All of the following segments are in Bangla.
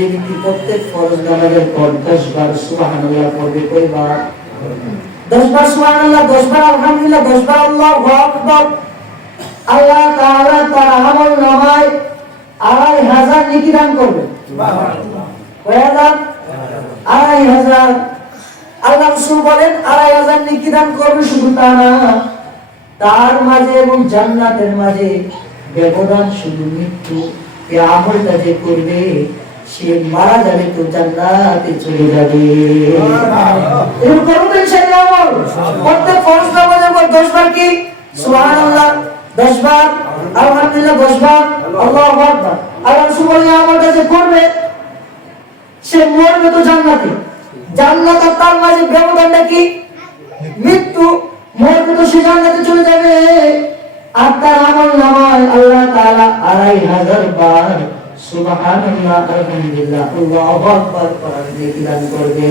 যে ব্যক্তি প্রত্যেক ফরজ নামাজের পর 10 বার সুবহানাল্লাহ পড়বে, কয়বার? 10 বার সুবহানাল্লাহ, 10 বার আলহামদুলিল্লাহ, 10 বার আল্লাহু আকবার, আল্লাহ তাআলা তার আমল নামায় 2500 নেকি দান করবে। সুবহানাল্লাহ। কয় হাজার? 2500। আল্লাহ রাসূল বলেন 2500 নেকি দান করবে। শুধু তা না, তার মাঝে এবং জান্নাতের মাঝে ব্যবধান শুধু মৃত্যু। এই আমলটা যে করবে সে মারা যাবে তো জান্নাতে চলে যাবে। এরকম করবে ইনশাআল্লাহ। আমল প্রত্যেক ফরজ নামাজের পর 10 বার কি সুবহানাল্লাহ, 10 বার আলহামদুলিল্লাহ, 10 বার আল্লাহু আকবার। আল্লাহ রাসূল বলেন আমলটা যে করবে সে মরবে তো জান্নাতে। জান্নাত আর তার মাঝে ব্যবধানটা কি? মৃত্যু। মরবে তো সে জান্নাতে চলে যাবে। আর তার আমল নামায় আল্লাহ তাআলা 2500 বার সুবহানাল্লাহ, আলহামদুলিল্লাহ, আল্লাহু আকবার করার নেকি দান করবে।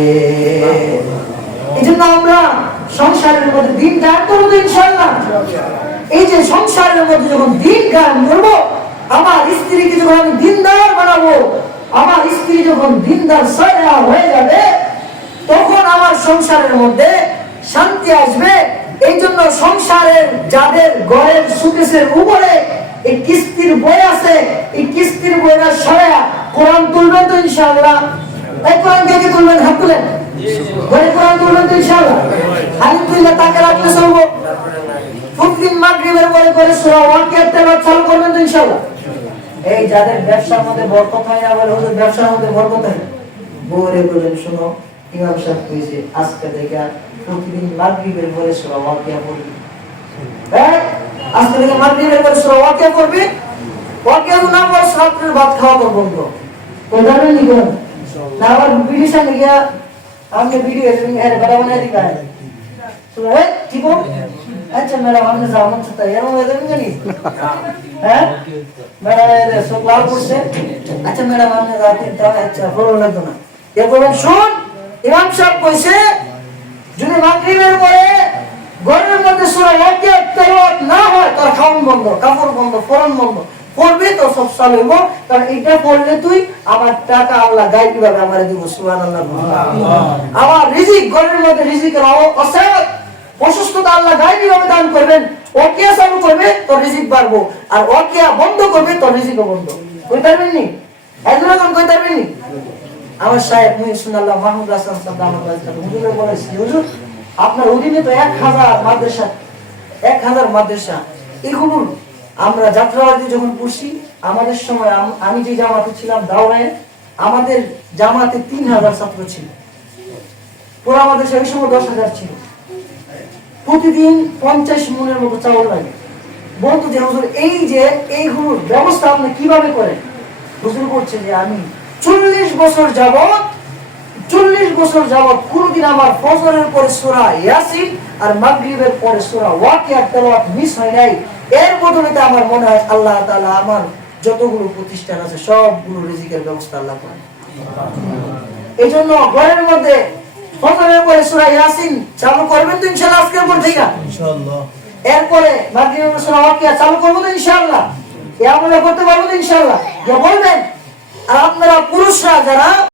এজন্য আমরা সংসারের মধ্যে দিন কায়েম করব ইনশাআল্লাহ। এই যে সংসারের মধ্যে যখন দিন কায়েম করব, আমার স্ত্রীকে যখন আমি দিনদার বানাবো, আমার স্ত্রী যখন দিনদার সায়া হয়ে যাবে, তখন আমার সংসারের মধ্যে শান্তি আসবে। এই জন্য সংসারের যাদের ঘরের সুকেশের উপরে এই কিস্তির বই আছে, এই কিস্তির বইটা সরায়া কোরআন তুলবেন তো ইনশাআল্লাহ। এই কোরআন কে কে তুলবেন? হাত তুলেন। ঘরে কোরআন তুলবেন তো ইনশাআল্লাহ। হাত তুলে তাকে রাখতে চলবো। প্রতিদিন মাগরিবের পরে করে সূরা ওয়াকিয়া তেলাওয়াত চালু করবেন তো ইনশাআল্লাহ। এই যাদের ব্যবসার মধ্যে বরকত হয় না, বলে হুজুর ব্যবসার মধ্যে বরকত হয়, বলে বলেন শুনো, ইমাম সাহেব কইছে আজকে থেকে প্রতিদিন মাগরিবের পরে সূরা ওয়াকিয়া পড়বি। হ্যাঁ, আজকে থেকে মাগরিবের পরে সূরা ওয়াকিয়া পড়বি। ওয়াকিয়া না পড়ে রাতের ভাত খাওয়া তো বন্ধ। কোথায় নি কোন না আবার বিডিশন গিয়া আমাকে ভিডিও এর বড় বানাই দিবা। শুনো হে ঠিক हो? अच्छा मैडम हमने जामन से तैयार हो गए नहीं? हैं? मैडम ये सोलार से अच्छा मैडम हमने रात में अच्छा बोलो ना तो ना ये बोलें सुन ইমাম সাহেব কইছে যদি মাগরিবের পরে ঘরের মধ্যে সূরা ওয়াকিয়া তেলাওয়াত না হয় তার খাওন বন্ধ, কাপড় বন্ধ, ফরন বন্ধ। পড়বি তো সব চালু হইব, কারণ এটা পড়লে তুই আমার টাকা আল্লাহ গায়ে কিভাবে আমারে দিব। সুবহানাল্লাহ। আমার রিজিক ঘরের মধ্যে রিজিকের অসায়ত অসুস্থতা আল্লাহ গায়ে কিভাবে দান করবেন। ওয়াকিয়া চালু করবে তো রিজিক বাড়বো, আর ওয়াকিয়া বন্ধ করবে তো রিজিকও বন্ধ। কই পারবেন নি? একজন কই পারবেন নি? আমার সাহেব মুহিসুল্লাহ মাহমুদ হাসান সাহেব আমাদের হুজুরে বলেছে, হুজুর আপনার অধীনে তো 1000 মাদ্রাসা, 1000 মাদ্রাসা। এগুলো আমরা যাত্রাবাড়িতে যখন পড়ছি, আমাদের সময় আমি যে জামাতে ছিলাম দাওরায়, আমাদের জামাতে 3000 ছাত্র ছিল। পুরো মাদ্রাসা এই সময় 10000 ছিল। প্রতিদিন 50 মনের মতো চাউল লাগে। বলতো যে হুজুর এই যে এইগুলোর ব্যবস্থা আপনি কিভাবে করেন? হুজুর বলছে যে আমি 40 বছর যাবত কোনদিন আমার ফজরের পরে সূরা ইয়াসিন আর মাগরিবের পরে সূরা ওয়াকিয়া তেলাওয়াত মিস হয় নাই। এর বদলে আমার মনে হয় আল্লাহ তাআলা আমার যতগুলো প্রতিষ্ঠান আছে সবগুলো রিজিকের ব্যবস্থা আল্লাহ করেন। এইজন্য ঘরের মধ্যে ফজরের পরে সূরা ইয়াসিন চালু করবেন তো ইনশাআল্লাহ আজকের পর থেকে ইনশাআল্লাহ। এরপরে মাগরিবের সূরা ওয়াকিয়া চালু করব তো ইনশাআল্লাহ। এই আমল করতে পারবো তো ইনশাআল্লাহ। যে বলবেন আর আপনারা পুরুষরা যারা